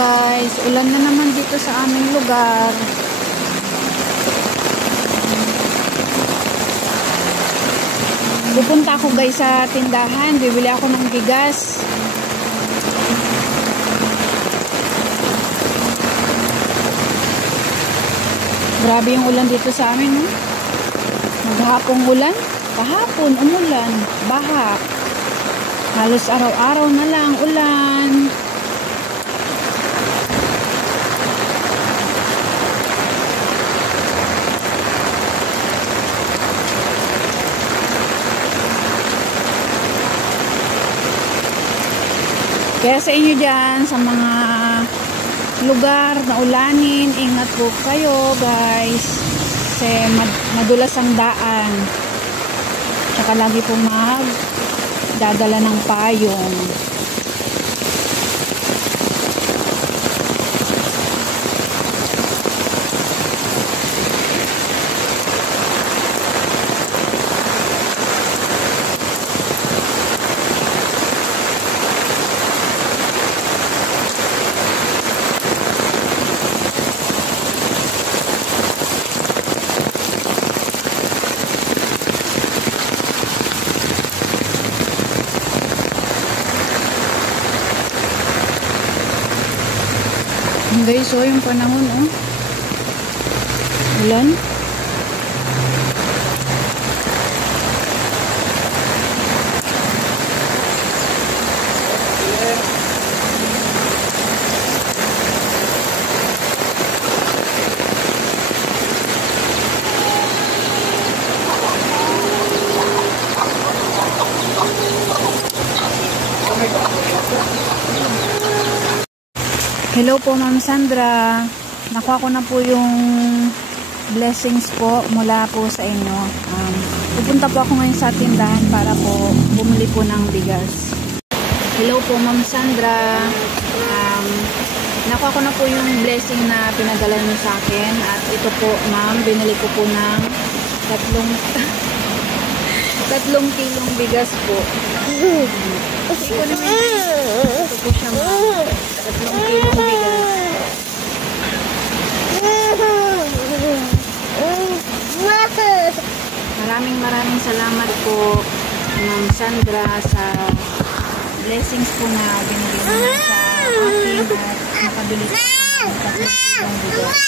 guys, ulan na naman dito sa aming lugar. Pupunta ako guys sa tindahan, bibili ako ng bigas. Grabe yung ulan dito sa amin, no? Maghapong ulan, kahapon umulan, baha. Halos araw-araw na lang ulan. Kaya sa inyo dyan, sa mga lugar na ulanin, ingat po kayo guys. Kasi madulas ang daan. Tsaka lagi po dadala ng payong. Guys, so yung panahon, ulan. Hello po Ma'am Sandra, nakuha ko na po yung blessings po mula po sa inyo. Pupunta po ako ngayon sa tindahan para po bumili po ng bigas. Hello po Ma'am Sandra, nakuha ko na po yung blessing na pinadala niyo sa akin. At ito po ma'am, binili ko po ng 3 kilong bigas po. Ito po siya ma'am, 3 kilong bigas. Maraming salamat po Ma'am Sandra sa blessings po na binigay niyo sa akin at nakabili ko ng 3 kilong bigas.